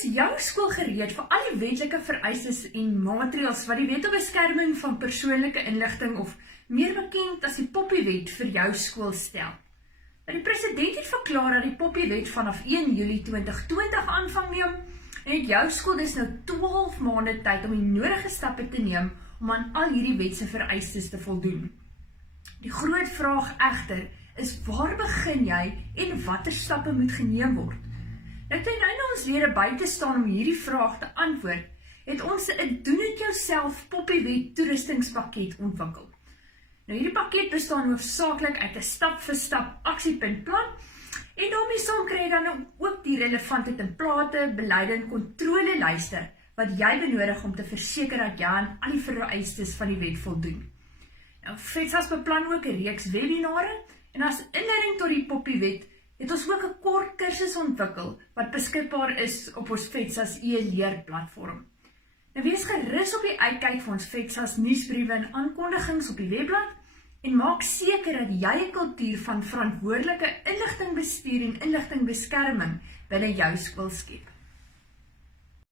Is jou skool gereed vir al die wetlike vereistes en maatreëls wat die Wet op Beskerming van Persoonlike Inligting of meer bekend as die Poppiewet vir jou skool stel? Die president het verklaar dat die Poppiewet vanaf 1 Julie 2020 aanvang neem en het jou skool dus nou 12 maande tyd om die nodige stappe te neem om aan al hierdie wetse vereistes te voldoen. Die groot vraag egter is waar begin jy en watter stappe moet geneem word? Nou ten einde ons lede by te staan om hierdie vraag te antwoord, het ons 'n doen dit jouself Poppiewet toerustingspakket ontwikkel. Nou hierdie pakket bestaan hoofsaaklik uit 'n stap-vir-stap aksiepuntplan en daarmee saam kry jy dan ook die relevante template, beleide en kontrolelyste wat jy benodig om te verseker dat jy aan al die vereistes van die wet voldoen. Nou FETSAS beplan ook 'n reeks webinare en as inleiding tot die Poppiewet het ons ook 'n kort kursus ontwikkel wat beskikbaar is op ons FETSAS e-leerplatform. Nou wees gerus op die uitkyk vir ons FETSAS nuusbriewe en aankondigings op die webblad en maak seker dat jy 'n kultuur van verantwoordelike inligtingbestuur en inligtingbeskerming binne jou skool skep.